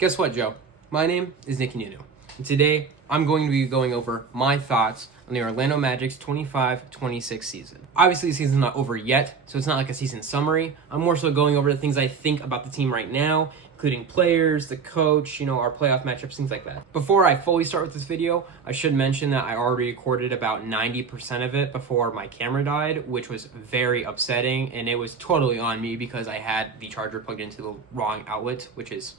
Guess what, Joe? My name is Nicky Nuno, and today I'm going to be going over my thoughts on the Orlando Magic's 25-26 season. Obviously, the season's not over yet, so it's not like a season summary. I'm more so going over the things I think about the team right now, including players, the coach, our playoff matchups, things like that. Before I fully start with this video, I should mention that I already recorded about 90% of it before my camera died, which was very upsetting, and it was totally on me because I had the charger plugged into the wrong outlet, which is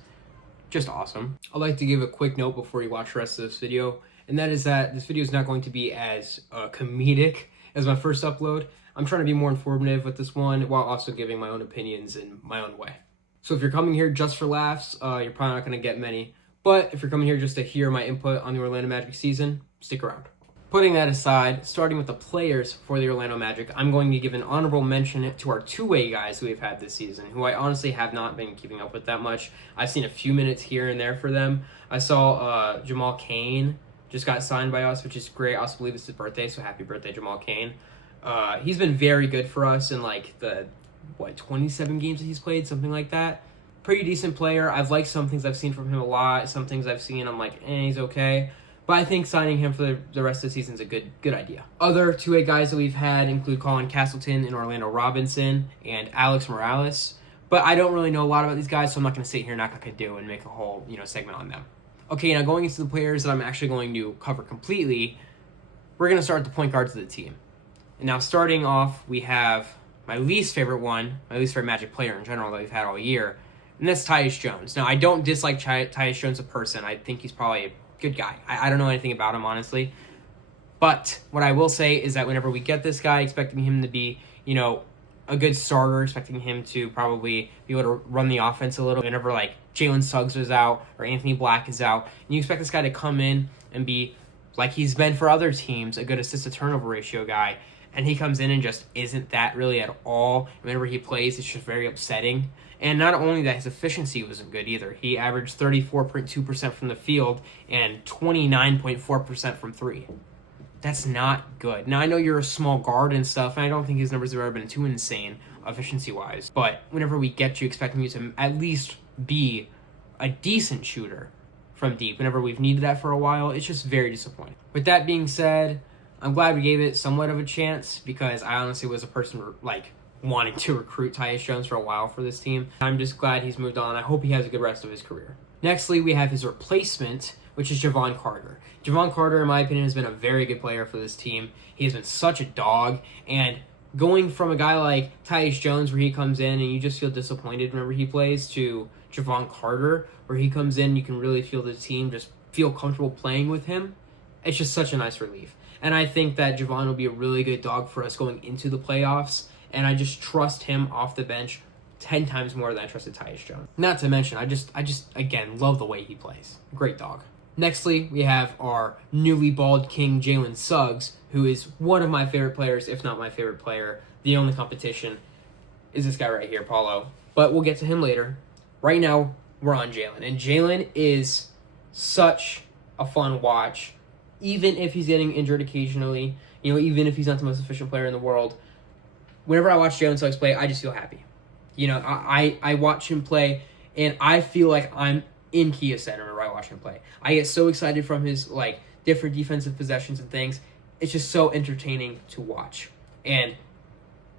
just awesome. I'd like to give a quick note before you watch the rest of this video, and that is that this video is not going to be as comedic as my first upload. I'm trying to be more informative with this one while also giving my own opinions in my own way. So if you're coming here just for laughs, you're probably not going to get many. But if you're coming here just to hear my input on the Orlando Magic season, stick around. Putting that aside, starting with the players for the Orlando Magic, I'm going to give an honorable mention to our two-way guys who we've had this season, who I honestly have not been keeping up with that much. I've seen a few minutes here and there for them. I saw Jamal Cain just got signed by us, which is great. I also believe it's his birthday, so happy birthday, Jamal Cain. He's been very good for us in the 27 games that he's played, something like that. Pretty decent player. I've liked some things I've seen from him a lot. Some things I've seen, I'm like, he's okay. But I think signing him for the rest of the season is a good idea. Other two-way guys that we've had include Colin Castleton and Orlando Robinson and Alex Morales. But I don't really know a lot about these guys, so I'm not going to sit here and act like I do and make a whole segment on them. Okay, now going into the players that I'm actually going to cover completely, we're going to start with the point guards of the team. And now starting off, we have my least favorite Magic player in general that we've had all year, and that's Tyus Jones. Now, I don't dislike Tyus Jones a person. I think he's probably a good guy. I don't know anything about him, honestly. But what I will say is that whenever we get this guy, expecting him to be, a good starter, expecting him to probably be able to run the offense a little, whenever Jalen Suggs is out or Anthony Black is out, and you expect this guy to come in and be, like he's been for other teams, a good assist-to-turnover ratio guy, and he comes in and just isn't that really at all. Whenever he plays, it's just very upsetting. And not only that, his efficiency wasn't good either. He averaged 34.2% from the field and 29.4% from three. That's not good. Now, I know you're a small guard and stuff, and I don't think his numbers have ever been too insane efficiency-wise. But whenever we get you, expecting you to at least be a decent shooter from deep, whenever we've needed that for a while, it's just very disappointing. With that being said, I'm glad we gave it somewhat of a chance because I honestly was a person wanting to recruit Tyus Jones for a while for this team. I'm just glad he's moved on. I hope he has a good rest of his career. Nextly, we have his replacement, which is Jevon Carter. Jevon Carter, in my opinion, has been a very good player for this team. He has been such a dog, and going from a guy like Tyus Jones, where he comes in and you just feel disappointed whenever he plays, to Jevon Carter, where he comes in, you can really feel the team just feel comfortable playing with him. It's just such a nice relief. And I think that Jevon will be a really good dog for us going into the playoffs, and I just trust him off the bench 10 times more than I trusted Tyus Jones. Not to mention, I just again, love the way he plays. Great dog. Nextly, we have our newly bald king, Jalen Suggs, who is one of my favorite players, if not my favorite player. The only competition is this guy right here, Paulo. But we'll get to him later. Right now, we're on Jalen. And Jalen is such a fun watch. Even if he's getting injured occasionally, even if he's not the most efficient player in the world, whenever I watch Jalen Suggs play, I just feel happy. I watch him play, and I feel like I'm in Kia Center whenever I watch him play. I get so excited from his different defensive possessions and things. It's just so entertaining to watch. And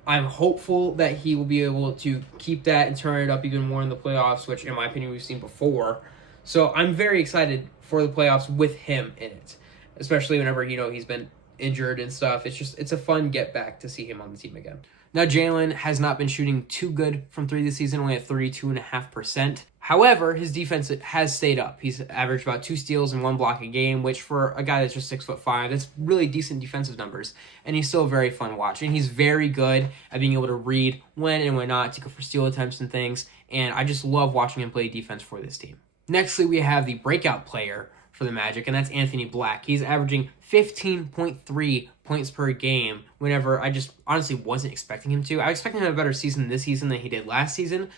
I'm hopeful that he will be able to keep that and turn it up even more in the playoffs, which in my opinion we've seen before. So I'm very excited for the playoffs with him in it, especially whenever he's been injured and stuff. It's a fun get back to see him on the team again. Now, Jalen has not been shooting too good from three this season, only at 32.5%. However, his defense has stayed up. He's averaged about 2 steals and 1 block a game, which for a guy that's just 6'5", that's really decent defensive numbers. And he's still a very fun watch. And he's very good at being able to read when and when not to go for steal attempts and things. And I just love watching him play defense for this team. Nextly, we have the breakout player for the Magic, and that's Anthony Black. He's averaging 15.3 points per game whenever I just honestly wasn't expecting him to. I expected him to have a better season this season than he did last season,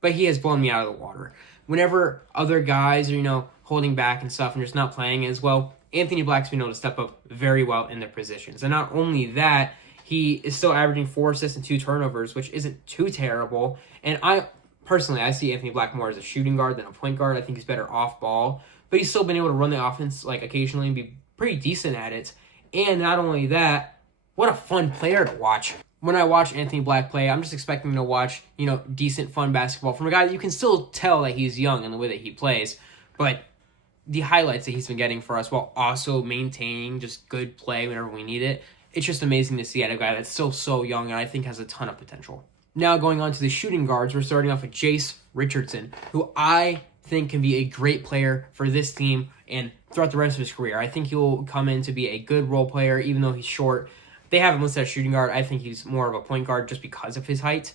but he has blown me out of the water. Whenever other guys are, holding back and stuff and just not playing as well, Anthony Black's been able to step up very well in their positions. And not only that, he is still averaging 4 assists and 2 turnovers, which isn't too terrible. And personally, I see Anthony Black more as a shooting guard than a point guard. I think he's better off ball, but he's still been able to run the offense like occasionally and be pretty decent at it. And not only that, what a fun player to watch. When I watch Anthony Black play, I'm just expecting to watch, decent, fun basketball from a guy that you can still tell that he's young in the way that he plays. But the highlights that he's been getting for us while also maintaining just good play whenever we need it, it's just amazing to see at a guy that's still so young and I think has a ton of potential. Now going on to the shooting guards, we're starting off with Jace Richardson, who I think can be a great player for this team and throughout the rest of his career. I think he'll come in to be a good role player, even though he's short. They have him listed as shooting guard. I think he's more of a point guard just because of his height.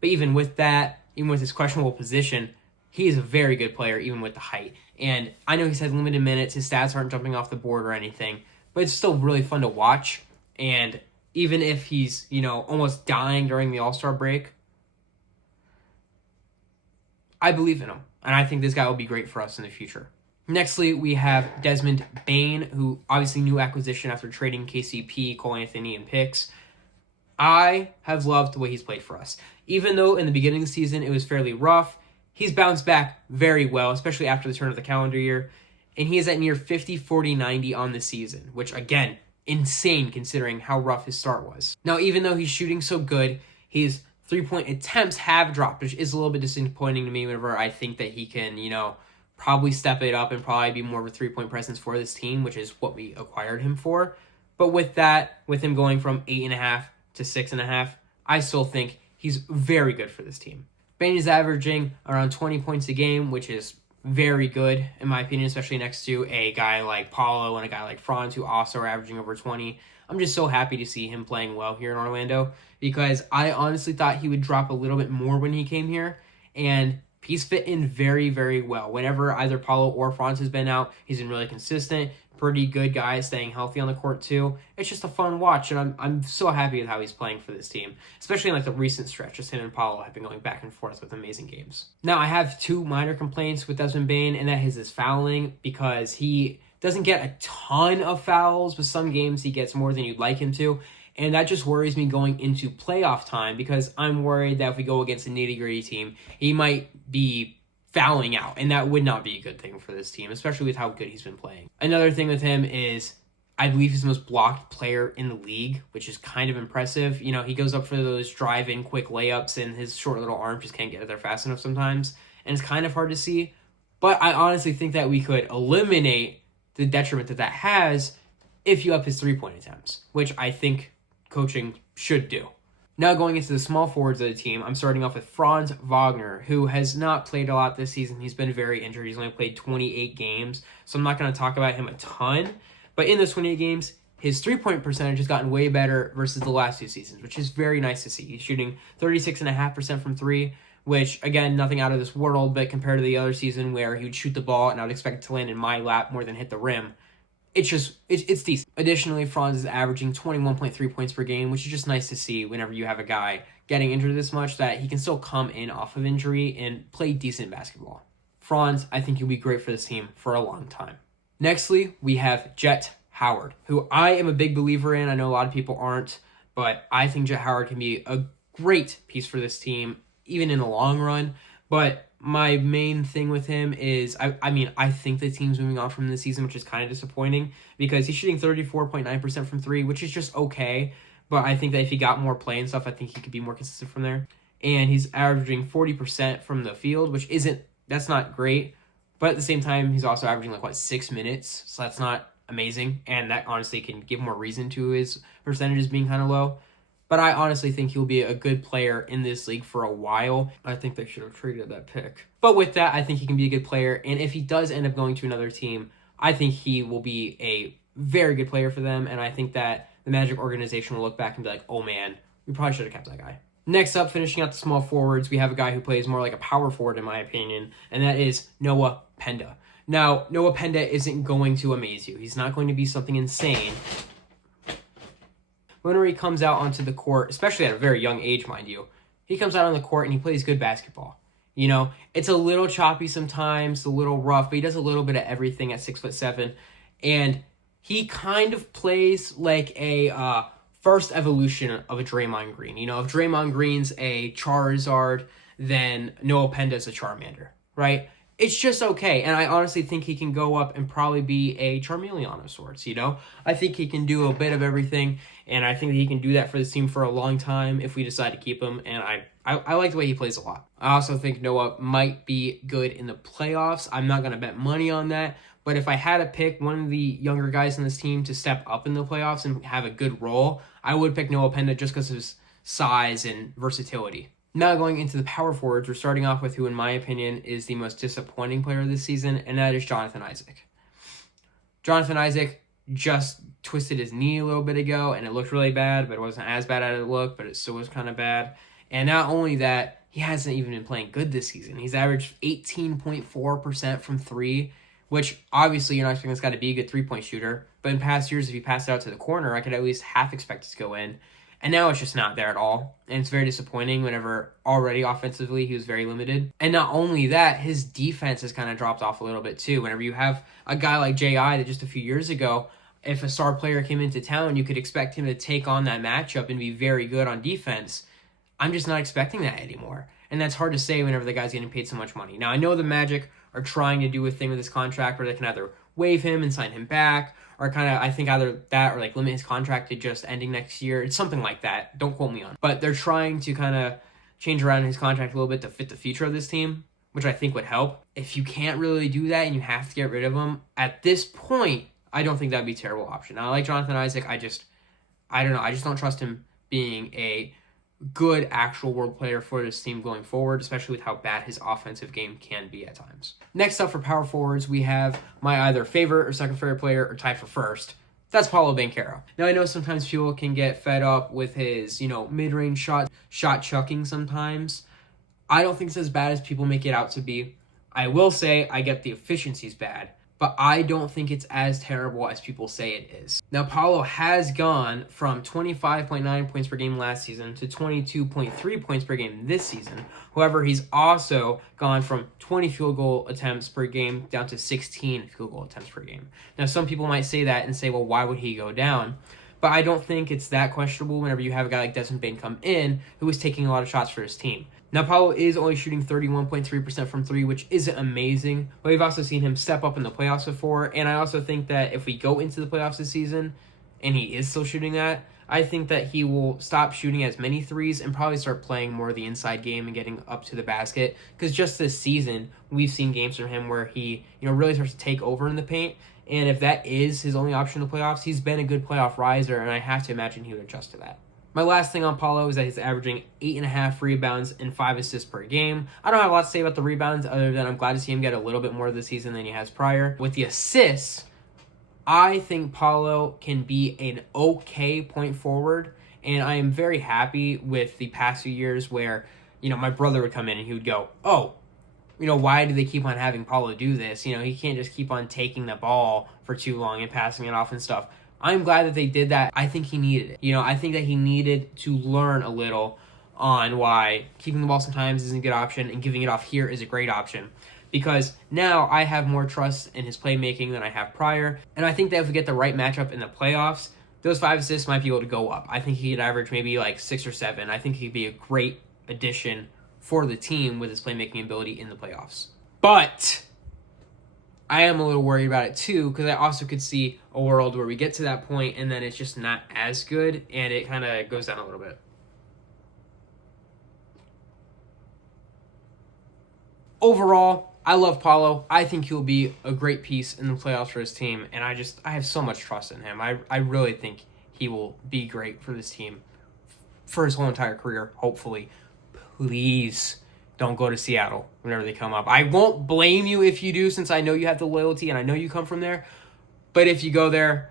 But even with that, even with his questionable position, he is a very good player, even with the height. And I know he's had limited minutes. His stats aren't jumping off the board or anything. But it's still really fun to watch. And even if he's, almost dying during the All-Star break, I believe in him. And I think this guy will be great for us in the future. Nextly, we have Desmond Bane, who obviously new acquisition after trading KCP, Cole Anthony, and picks. I have loved the way he's played for us. Even though in the beginning of the season it was fairly rough, he's bounced back very well, especially after the turn of the calendar year. And he is at near 50, 40, 90 on the season, which again, insane considering how rough his start was. Now, even though he's shooting so good, his three-point attempts have dropped, which is a little bit disappointing to me whenever I think that he can, probably step it up and probably be more of a three-point presence for this team, which is what we acquired him for. But with that, with him going from 8.5 to 6.5, I still think he's very good for this team. Bane is averaging around 20 points a game, which is very good, in my opinion, especially next to a guy like Paulo and a guy like Franz, who also are averaging over 20. I'm just so happy to see him playing well here in Orlando because I honestly thought he would drop a little bit more when he came here, and he's fit in very, very well. Whenever either Paulo or Franz has been out, he's been really consistent. Pretty good guy, staying healthy on the court too. It's just a fun watch, and I'm so happy with how he's playing for this team, especially in like the recent stretch. Just him and Paulo have been going back and forth with amazing games. Now, I have two minor complaints with Desmond Bane, and that is his fouling, because he doesn't get a ton of fouls, but some games he gets more than you'd like him to. And that just worries me going into playoff time because I'm worried that if we go against a nitty-gritty team, he might be fouling out, and that would not be a good thing for this team, especially with how good he's been playing. Another thing with him is I believe he's the most blocked player in the league, which is kind of impressive. He goes up for those drive-in quick layups, and his short little arm just can't get it there fast enough sometimes, and it's kind of hard to see. But I honestly think that we could eliminate the detriment that has if you up his three-point attempts, which I think coaching should do. Now going into the small forwards of the team, I'm starting off with Franz Wagner, who has not played a lot this season. He's been very injured. He's only played 28 games, so I'm not going to talk about him a ton. But in those 28 games, his three-point percentage has gotten way better versus the last two seasons, which is very nice to see. He's shooting 36.5% from three, which, again, nothing out of this world, but compared to the other season where he would shoot the ball and I would expect it to land in my lap more than hit the rim, it's decent. Additionally, Franz is averaging 21.3 points per game, which is just nice to see whenever you have a guy getting injured this much that he can still come in off of injury and play decent basketball. Franz, I think he'll be great for this team for a long time. Nextly, we have Jett Howard, who I am a big believer in. I know a lot of people aren't, but I think Jett Howard can be a great piece for this team, even in the long run. But my main thing with him is, I think the team's moving on from this season, which is kind of disappointing because he's shooting 34.9% from three, which is just okay. But I think that if he got more play and stuff, I think he could be more consistent from there. And he's averaging 40% from the field, which that's not great. But at the same time, he's also averaging 6 minutes. So that's not amazing. And that honestly can give more reason to his percentages being kind of low. But I honestly think he'll be a good player in this league for a while. I think they should have traded that pick. But with that, I think he can be a good player. And if he does end up going to another team, I think he will be a very good player for them. And I think that the Magic organization will look back and be like, oh man, we probably should have kept that guy. Next up, finishing out the small forwards, we have a guy who plays more like a power forward in my opinion. And that is Noah Penda. Now, Noah Penda isn't going to amaze you. He's not going to be something insane. Whenever he comes out onto the court, especially at a very young age, mind you, he comes out on the court and he plays good basketball. It's a little choppy sometimes, a little rough, but he does a little bit of everything at 6'7", and he kind of plays like a first evolution of a Draymond Green. If Draymond Green's a Charizard, then Noah Penda's a Charmander, right? It's just okay. And I honestly think he can go up and probably be a Charmeleon of sorts, you know? I think he can do a bit of everything, and I think that he can do that for this team for a long time if we decide to keep him, and I like the way he plays a lot. I also think Noah might be good in the playoffs. I'm not going to bet money on that, but if I had to pick one of the younger guys on this team to step up in the playoffs and have a good role, I would pick Noah Penda just because of his size and versatility. Now going into the power forwards, we're starting off with who, in my opinion, is the most disappointing player this season, and that is Jonathan Isaac. Jonathan Isaac just twisted his knee a little bit ago, and it looked really bad, but it wasn't as bad as it looked, but it still was kind of bad. And not only that, he hasn't even been playing good this season. He's averaged 18.4% from three, which obviously you're not expecting this guy to be a good three-point shooter, but in past years, if he passed it out to the corner, I could at least half expect it to go in. And now it's just not there at all. And it's very disappointing whenever already offensively he was very limited. And not only that, his defense has kind of dropped off a little bit too. Whenever you have a guy like J.I. that just a few years ago, if a star player came into town, you could expect him to take on that matchup and be very good on defense. I'm just not expecting that anymore. And that's hard to say whenever the guy's getting paid so much money. Now, I know the Magic are trying to do a thing with his contract where they can either waive him and sign him back, or kind of, I think either that or like limit his contract to just ending next year. It's something like that. Don't quote me on it. But they're trying to kind of change around his contract a little bit to fit the future of this team, which I think would help. If you can't really do that and you have to get rid of him, at this point, I don't think that'd be a terrible option. Now, I like Jonathan Isaac. I don't know. I just don't trust him being a good actual world player for this team going forward, especially with how bad his offensive game can be at times. Next up for power forwards, we have my either favorite or second favorite player or tied for first. That's Paolo Banchero. Now, I know sometimes people can get fed up with his, mid-range shot chucking sometimes. I don't think it's as bad as people make it out to be. I will say I get the efficiency's bad, but I don't think it's as terrible as people say it is. Now, Paolo has gone from 25.9 points per game last season to 22.3 points per game this season. However, he's also gone from 20 field goal attempts per game down to 16 field goal attempts per game. Now, some people might say that and say, well, why would he go down? But I don't think it's that questionable whenever you have a guy like Desmond Bane come in who is taking a lot of shots for his team. Now, Paolo is only shooting 31.3% from three, which isn't amazing, but we've also seen him step up in the playoffs before, and I also think that if we go into the playoffs this season, and he is still shooting that, I think that he will stop shooting as many threes and probably start playing more of the inside game and getting up to the basket, because just this season, we've seen games from him where he, really starts to take over in the paint, and if that is his only option in the playoffs, he's been a good playoff riser, and I have to imagine he would adjust to that. My last thing on Paolo is that he's averaging 8.5 rebounds and 5 assists per game. I don't have a lot to say about the rebounds other than I'm glad to see him get a little bit more this season than he has prior. With the assists, I think Paolo can be an okay point forward, and I am very happy with the past few years where, my brother would come in and he would go, oh, why do they keep on having Paolo do this? He can't just keep on taking the ball for too long and passing it off and stuff. I'm glad that they did that. I think he needed it. I think that he needed to learn a little on why keeping the ball sometimes isn't a good option and giving it off here is a great option. Because now I have more trust in his playmaking than I have prior. And I think that if we get the right matchup in the playoffs, those 5 assists might be able to go up. I think he could average maybe like 6 or 7. I think he'd be a great addition for the team with his playmaking ability in the playoffs. But I am a little worried about it too, because I also could see a world where we get to that point and then it's just not as good and it kind of goes down a little bit. Overall, I love Paolo. I think he'll be a great piece in the playoffs for his team, and I have so much trust in him. I really think he will be great for this team for his whole entire career, hopefully. Please don't go to Seattle whenever they come up. I won't blame you if you do, since I know you have the loyalty and I know you come from there. But if you go there,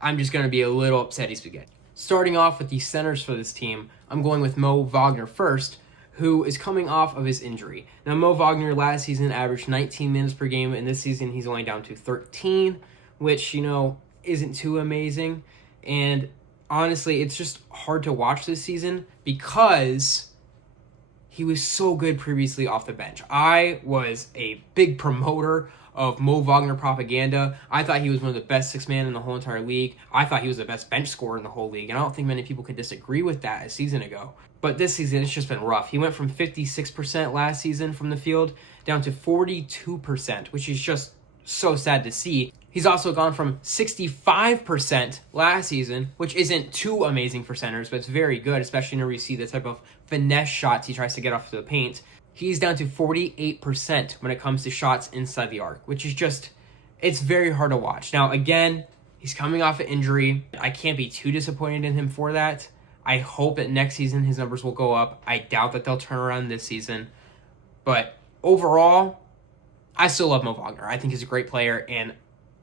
I'm just going to be a little upset he's spaghetti. Starting off with the centers for this team, I'm going with Mo Wagner first, who is coming off of his injury. Now, Mo Wagner last season averaged 19 minutes per game, and this season he's only down to 13, which, isn't too amazing. And honestly, it's just hard to watch this season because he was so good previously off the bench. I was a big promoter of Mo Wagner propaganda. I thought he was one of the best six-man in the whole entire league. I thought he was the best bench scorer in the whole league, and I don't think many people could disagree with that a season ago. But this season, it's just been rough. He went from 56% last season from the field down to 42%, which is just so sad to see. He's also gone from 65% last season, which isn't too amazing for centers, but it's very good, especially whenever you see the type of finesse shots he tries to get off to the paint. He's down to 48% when it comes to shots inside the arc, which is just, it's very hard to watch. Now, again, he's coming off an injury. I can't be too disappointed in him for that. I hope that next season his numbers will go up. I doubt that they'll turn around this season. But overall, I still love Mo Wagner. I think he's a great player, and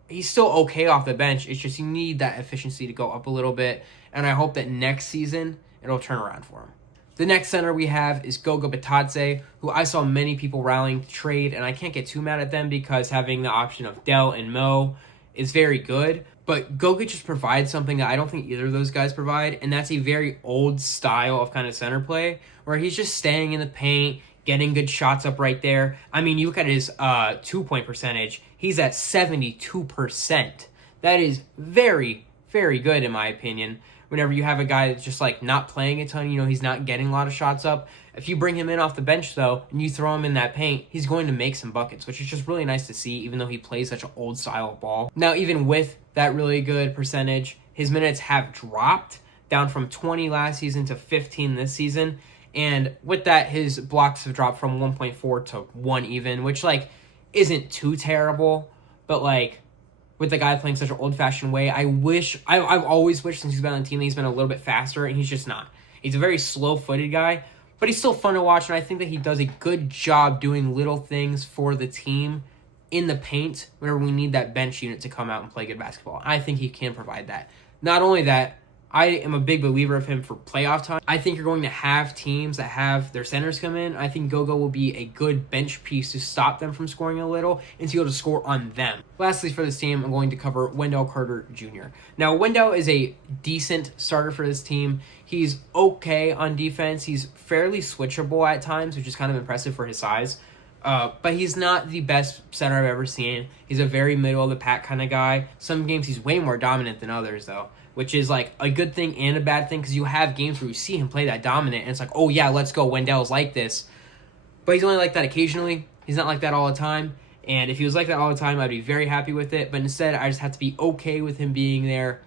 he's still okay off the bench. It's just you need that efficiency to go up a little bit, and I hope that next season it'll turn around for him. The next center we have is Goga Bitadze, who I saw many people rallying to trade, and I can't get too mad at them because having the option of Dell and Mo is very good. But Goga just provides something that I don't think either of those guys provide, and that's a very old style of kind of center play where he's just staying in the paint, getting good shots up right there. I mean, you look at his 2-point percentage, he's at 72%. That is very, very good in my opinion. Whenever you have a guy that's just like not playing a ton, he's not getting a lot of shots up. If you bring him in off the bench though, and you throw him in that paint, he's going to make some buckets, which is just really nice to see, even though he plays such an old style of ball. Now, even with that really good percentage, his minutes have dropped down from 20 last season to 15 this season. And with that, his blocks have dropped from 1.4 to 1 even, which isn't too terrible, but with the guy playing such an old-fashioned way, I've always wished since he's been on the team that he's been a little bit faster, and he's just not. He's a very slow-footed guy, but he's still fun to watch, and I think that he does a good job doing little things for the team in the paint whenever we need that bench unit to come out and play good basketball. I think he can provide that. Not only that, I am a big believer of him for playoff time. I think you're going to have teams that have their centers come in. I think Goga will be a good bench piece to stop them from scoring a little and to be able to score on them. Lastly, for this team, I'm going to cover Wendell Carter Jr. Now, Wendell is a decent starter for this team. He's okay on defense. He's fairly switchable at times, which is kind of impressive for his size. But he's not the best center I've ever seen. He's a very middle-of-the-pack kind of guy. Some games he's way more dominant than others, though, which is a good thing and a bad thing because you have games where you see him play that dominant, and it's oh, yeah, let's go. Wendell's like this. But he's only like that occasionally. He's not like that all the time. And if he was like that all the time, I'd be very happy with it. But instead, I just have to be okay with him being there,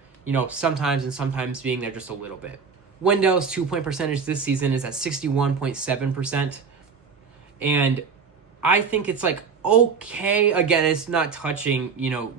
sometimes and sometimes being there just a little bit. Wendell's 2-point percentage this season is at 61.7%. And I think it's okay. Again, it's not touching,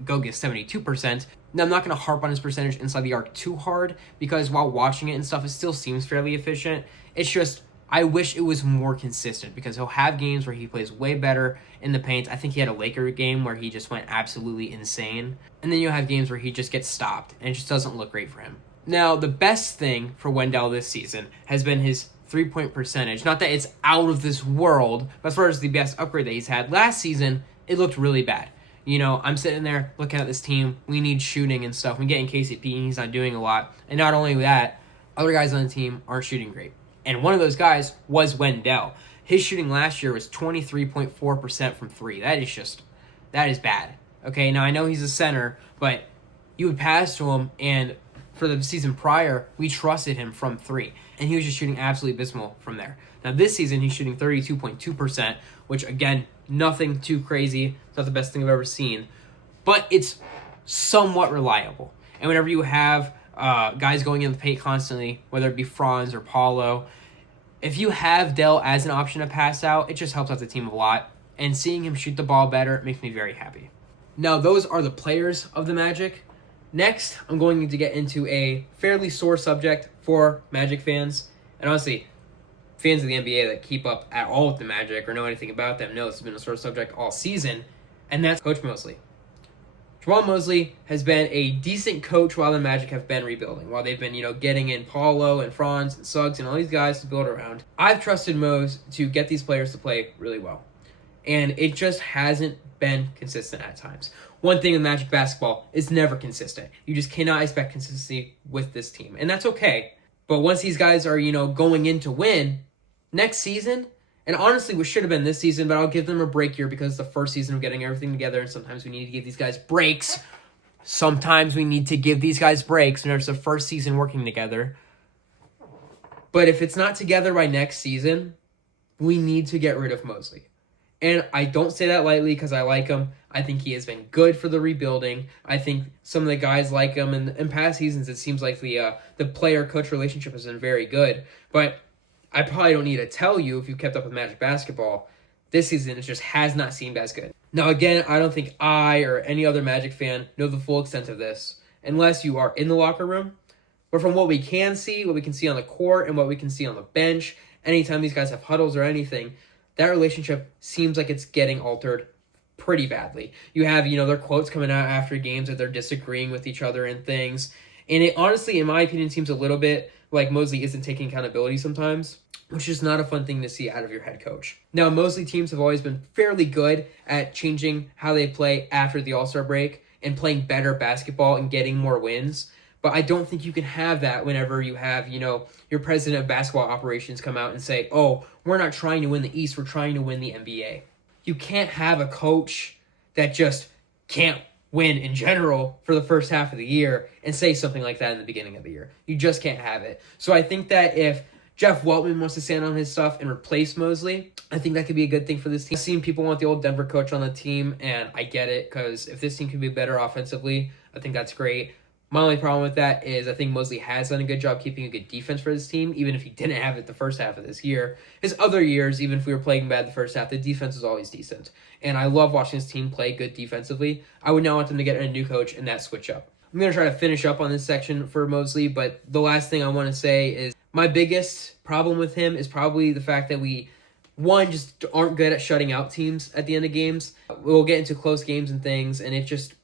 Goga's 72%. Now, I'm not going to harp on his percentage inside the arc too hard because while watching it and stuff, it still seems fairly efficient. It's just, I wish it was more consistent because he'll have games where he plays way better in the paint. I think he had a Laker game where he just went absolutely insane. And then you'll have games where he just gets stopped and it just doesn't look great for him. Now, the best thing for Wendell this season has been his 3-point percentage. Not that it's out of this world, but as far as the best upgrade that he's had last season, it looked really bad. I'm sitting there looking at this team. We need shooting and stuff. We get in KCP and he's not doing a lot. And not only that, other guys on the team aren't shooting great. And one of those guys was Wendell. His shooting last year was 23.4% from 3. That is bad. Okay, now I know he's a center, but you would pass to him, and for the season prior, we trusted him from 3. And he was just shooting absolutely abysmal from there. Now this season, he's shooting 32.2%, which again, nothing too crazy. It's not the best thing I've ever seen. But it's somewhat reliable. And whenever you have guys going in the paint constantly, whether it be Franz or Paulo, if you have Dell as an option to pass out, it just helps out the team a lot. And seeing him shoot the ball better makes me very happy. Now, those are the players of the Magic. Next, I'm going to get into a fairly sore subject for Magic fans. And honestly, fans of the NBA that keep up at all with the Magic or know anything about them know this has been a sore subject all season, and that's Coach Mosley. Jamahl Mosley has been a decent coach while the Magic have been rebuilding, while they've been, getting in Paulo and Franz and Suggs and all these guys to build around. I've trusted Mose to get these players to play really well, and it just hasn't been consistent at times. One thing in Magic basketball is never consistent. You just cannot expect consistency with this team, and that's okay. But once these guys are, going in to win, next season, And honestly, what should have been this season, but I'll give them a break here because it's the first season of getting everything together, and sometimes we need to give these guys breaks. Sometimes we need to give these guys breaks when it's the first season working together. But if it's not together by next season, we need to get rid of Mosley. And I don't say that lightly because I like him. I think he has been good for the rebuilding. I think some of the guys like him. And in past seasons, it seems like the player-coach relationship has been very good. But I probably don't need to tell you, if you've kept up with Magic basketball, this season it just has not seemed as good. Now, again, I don't think I or any other Magic fan know the full extent of this, unless you are in the locker room. But from what we can see, what we can see on the court, and what we can see on the bench, anytime these guys have huddles or anything, that relationship seems like it's getting altered pretty badly. You have, their quotes coming out after games that they're disagreeing with each other and things. And it honestly, in my opinion, seems a little bit like Mosley isn't taking accountability sometimes, which is not a fun thing to see out of your head coach. Now, Mosley teams have always been fairly good at changing how they play after the All-Star break and playing better basketball and getting more wins. But I don't think you can have that whenever you have, your president of basketball operations come out and say, oh, we're not trying to win the East, we're trying to win the NBA. You can't have a coach that just can't win in general for the first half of the year and say something like that in the beginning of the year. You just can't have it. So I think that if Jeff Weltman wants to stand on his stuff and replace Mosley, I think that could be a good thing for this team. I've seen people want the old Denver coach on the team, and I get it, because if this team can be better offensively, I think that's great. My only problem with that is I think Mosley has done a good job keeping a good defense for this team, even if he didn't have it the first half of this year. His other years, even if we were playing bad the first half, the defense was always decent. And I love watching this team play good defensively. I would now want them to get a new coach and that switch up. I'm going to try to finish up on this section for Mosley, but the last thing I want to say is my biggest problem with him is probably the fact that we, one, just aren't good at shutting out teams at the end of games. We'll get into close games and things, and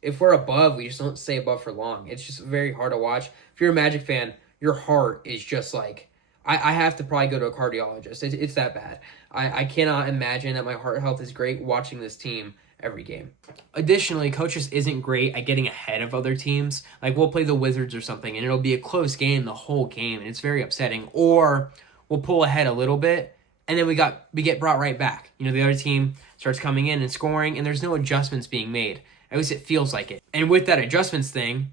if we're above, we just don't stay above for long. It's just very hard to watch. If you're a Magic fan, your heart is just like, I have to probably go to a cardiologist. It's that bad. I cannot imagine that my heart health is great watching this team every game. Additionally, coach just isn't great at getting ahead of other teams. Like, we'll play the Wizards or something, and it'll be a close game the whole game, and it's very upsetting. Or we'll pull ahead a little bit, and then we get brought right back. The other team starts coming in and scoring, and there's no adjustments being made. At least it feels like it. And with that adjustments thing,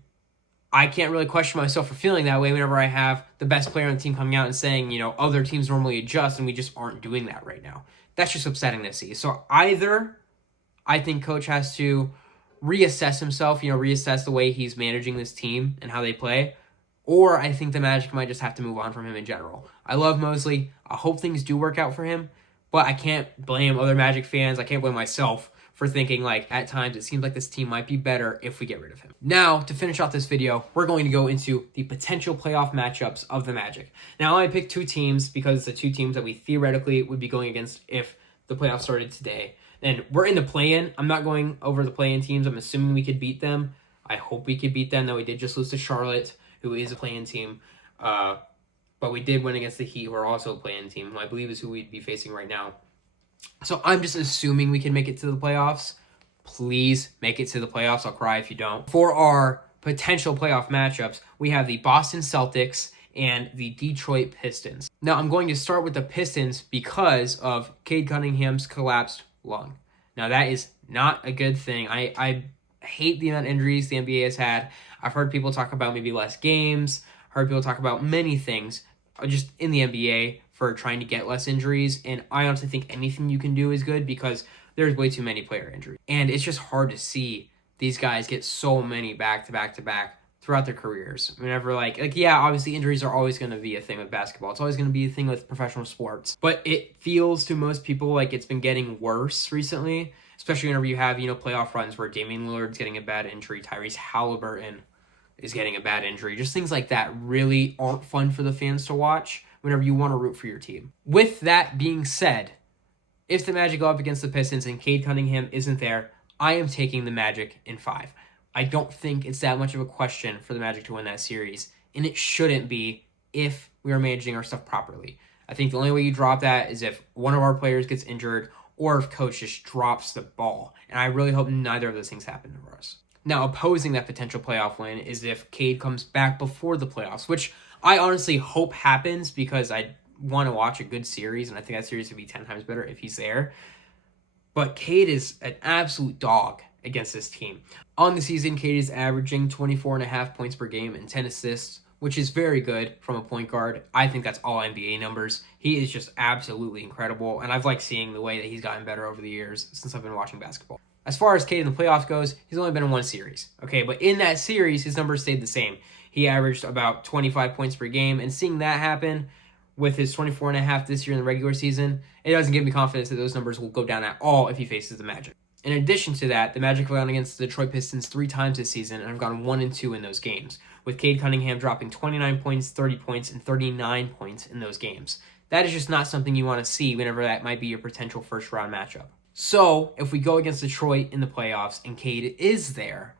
I can't really question myself for feeling that way whenever I have the best player on the team coming out and saying, other teams normally adjust, and we just aren't doing that right now. That's just upsetting to see. So either I think coach has to reassess himself, reassess the way he's managing this team and how they play, or I think the Magic might just have to move on from him in general. I love Mosley. I hope things do work out for him, but I can't blame other Magic fans. I can't blame myself for thinking, like, at times it seems like this team might be better if we get rid of him. Now, to finish off this video, we're going to go into the potential playoff matchups of the Magic. Now, I picked two teams because it's the two teams that we theoretically would be going against if the playoffs started today. And we're in the play-in. I'm not going over the play-in teams. I'm assuming we could beat them. I hope we could beat them, though we did just lose to Charlotte, who is a play-in team. But we did win against the Heat, who are also a play-in team, who I believe is who we'd be facing right now. So I'm just assuming we can make it to the playoffs. Please make it to the playoffs. I'll cry if you don't. For our potential playoff matchups, we have the Boston Celtics and the Detroit Pistons. Now, I'm going to start with the Pistons because of Cade Cunningham's collapsed lung. Now, that is not a good thing. I hate the amount of injuries the NBA has had. I've heard people talk about maybe less games. Heard people talk about many things just in the NBA for trying to get less injuries. And I honestly think anything you can do is good because there's way too many player injuries. And it's just hard to see these guys get so many back-to-back throughout their careers. Whenever, yeah, obviously injuries are always going to be a thing with basketball. It's always going to be a thing with professional sports. But it feels to most people like it's been getting worse recently, especially whenever you have, playoff runs where Damian Lillard's getting a bad injury, Tyrese Halliburton is getting a bad injury. Just things like that really aren't fun for the fans to watch whenever you want to root for your team. With that being said, if the Magic go up against the Pistons and Cade Cunningham isn't there, I am taking the Magic in 5. I don't think it's that much of a question for the Magic to win that series, and it shouldn't be if we are managing our stuff properly. I think the only way you drop that is if one of our players gets injured or if coach just drops the ball, and I really hope neither of those things happen for us. Now, opposing that potential playoff win is if Cade comes back before the playoffs, which I honestly hope happens because I want to watch a good series, and I think that series would be 10 times better if he's there. But Cade is an absolute dog against this team. On the season, Cade is averaging 24.5 points per game and 10 assists, which is very good from a point guard. I think that's all NBA numbers. He is just absolutely incredible, and I've liked seeing the way that he's gotten better over the years since I've been watching basketball. As far as Cade in the playoffs goes, he's only been in one series, okay? But in that series, his numbers stayed the same. He averaged about 25 points per game, and seeing that happen with his 24.5 this year in the regular season, it doesn't give me confidence that those numbers will go down at all if he faces the Magic. In addition to that, the Magic have gone against the Detroit Pistons 3 times this season and have gone 1-2 in those games, with Cade Cunningham dropping 29 points, 30 points, and 39 points in those games. That is just not something you want to see whenever that might be your potential first-round matchup. So, if we go against Detroit in the playoffs and Cade is there,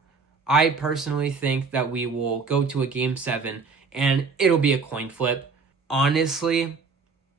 I personally think that we will go to a Game 7 and it'll be a coin flip. Honestly,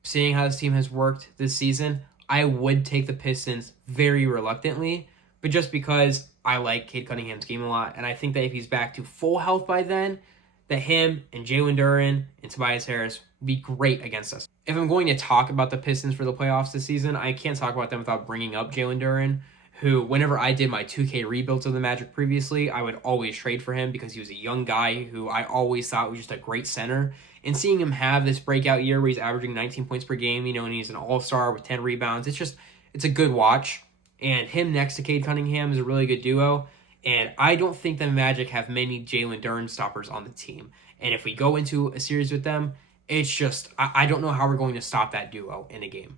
seeing how this team has worked this season, I would take the Pistons very reluctantly, but just because I like Cade Cunningham's game a lot, and I think that if he's back to full health by then, that him and Jalen Duren and Tobias Harris would be great against us. If I'm going to talk about the Pistons for the playoffs this season, I can't talk about them without bringing up Jalen Duren, who, whenever I did my 2K rebuilds of the Magic previously, I would always trade for him because he was a young guy who I always thought was just a great center. And seeing him have this breakout year where he's averaging 19 points per game, and he's an all-star with 10 rebounds, it's a good watch. And him next to Cade Cunningham is a really good duo. And I don't think the Magic have many Jalen Duren stoppers on the team. And if we go into a series with them, it's just, I don't know how we're going to stop that duo in a game,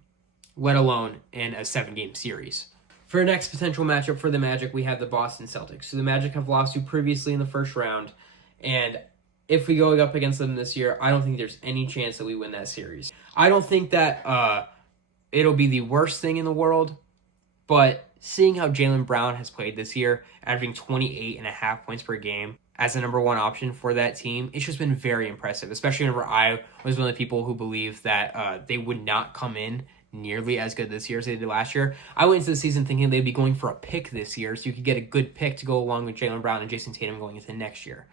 let alone in a 7-game series. For our next potential matchup for the Magic, we have the Boston Celtics. So the Magic have lost to previously in the first round. And if we go up against them this year, I don't think there's any chance that we win that series. I don't think that it'll be the worst thing in the world, but seeing how Jaylen Brown has played this year, averaging 28.5 points per game as the number one option for that team, it's just been very impressive, especially whenever I was one of the people who believed that they would not come in nearly as good this year as they did last year. I went into the season thinking they'd be going for a pick this year, so you could get a good pick to go along with Jaylen Brown and Jason Tatum going into next year.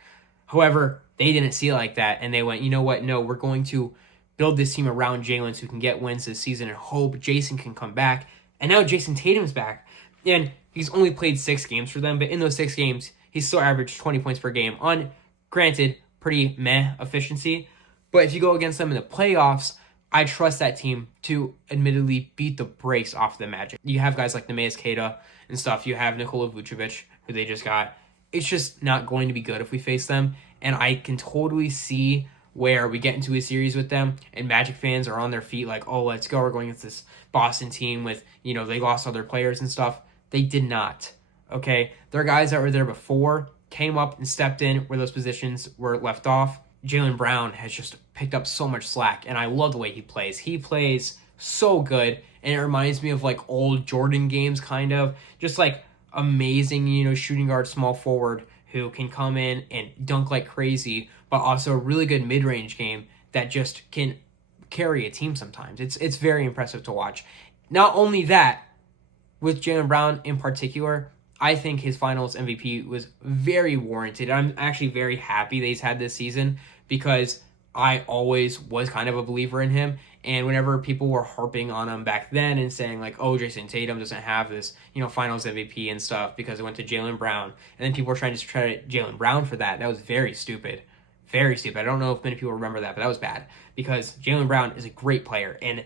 However, they didn't see it like that, and they went, you know what, no, we're going to build this team around Jaylen so we can get wins this season and hope Jason can come back. And now Jason Tatum's back, and he's only played 6 games for them, but in those 6 games, he's still averaged 20 points per game on, granted, pretty meh efficiency. But if you go against them in the playoffs, I trust that team to admittedly beat the brakes off the Magic. You have guys like Neemias Queta and stuff. You have Nikola Vucevic, who they just got. It's just not going to be good if we face them. And I can totally see where we get into a series with them and Magic fans are on their feet like, oh, let's go. We're going against this Boston team with, they lost all their players and stuff. They did not. Okay? Their guys that were there before came up and stepped in where those positions were left off. Jaylen Brown has just picked up so much slack, and I love the way he plays. He plays so good, and it reminds me of like old Jordan games, kind of. Just like amazing, shooting guard, small forward who can come in and dunk like crazy, but also a really good mid-range game that just can carry a team sometimes. It's very impressive to watch. Not only that, with Jaylen Brown in particular, I think his finals MVP was very warranted. I'm actually very happy that he's had this season because I always was kind of a believer in him. And whenever people were harping on him back then and saying like, oh, Jason Tatum doesn't have this, finals MVP and stuff because it went to Jaylen Brown. And then people were trying to discredit Jaylen Brown for that. That was very stupid. Very stupid. I don't know if many people remember that, but that was bad because Jaylen Brown is a great player. And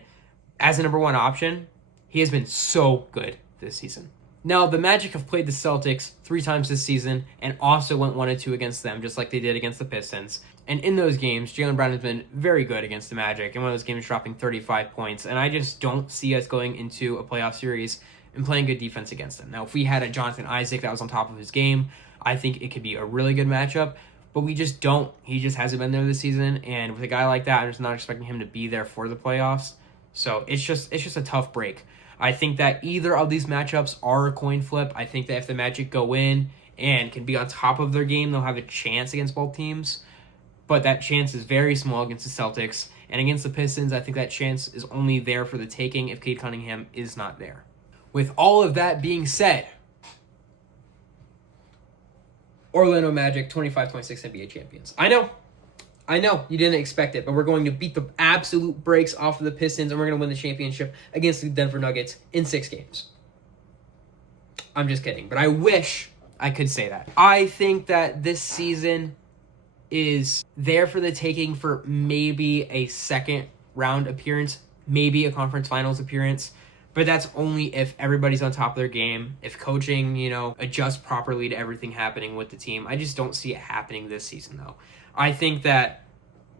as a number one option, he has been so good this season. Now, the Magic have played the Celtics 3 times this season and also went 1-2 against them, just like they did against the Pistons. And in those games, Jaylen Brown has been very good against the Magic. In one of those games, dropping 35 points. And I just don't see us going into a playoff series and playing good defense against them. Now, if we had a Jonathan Isaac that was on top of his game, I think it could be a really good matchup. But we just don't. He just hasn't been there this season. And with a guy like that, I'm just not expecting him to be there for the playoffs. So it's just a tough break. I think that either of these matchups are a coin flip. I think that if the Magic go in and can be on top of their game, they'll have a chance against both teams. But that chance is very small against the Celtics. And against the Pistons, I think that chance is only there for the taking if Cade Cunningham is not there. With all of that being said, Orlando Magic 25-26 NBA champions. I know I know you didn't expect it, but we're going to beat the absolute brakes off of the Pistons, and we're going to win the championship against the Denver Nuggets in 6 games. I'm just kidding, but I wish I could say that. I think that this season is there for the taking for maybe a second round appearance, maybe a conference finals appearance, but that's only if everybody's on top of their game, if coaching, adjusts properly to everything happening with the team. I just don't see it happening this season, though. I think that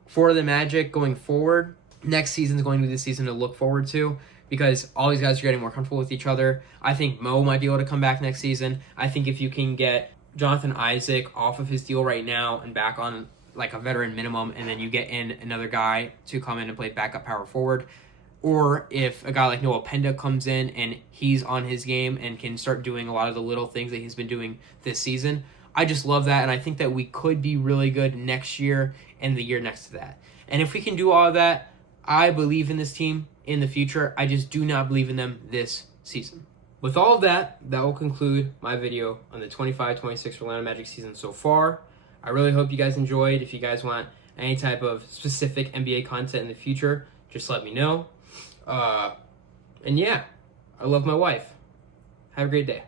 for the Magic going forward, next season is going to be the season to look forward to, because all these guys are getting more comfortable with each other. I think Mo might be able to come back next season. I think if you can get Jonathan Isaac off of his deal right now and back on like a veteran minimum, and then you get in another guy to come in and play backup power forward, or if a guy like Noah Penda comes in and he's on his game and can start doing a lot of the little things that he's been doing this season, I just love that, and I think that we could be really good next year and the year next to that. And if we can do all of that, I believe in this team in the future. I just do not believe in them this season. With all of that, that will conclude my video on the 25-26 Orlando Magic season so far. I really hope you guys enjoyed. If you guys want any type of specific NBA content in the future, just let me know. And yeah, I love my wife. Have a great day.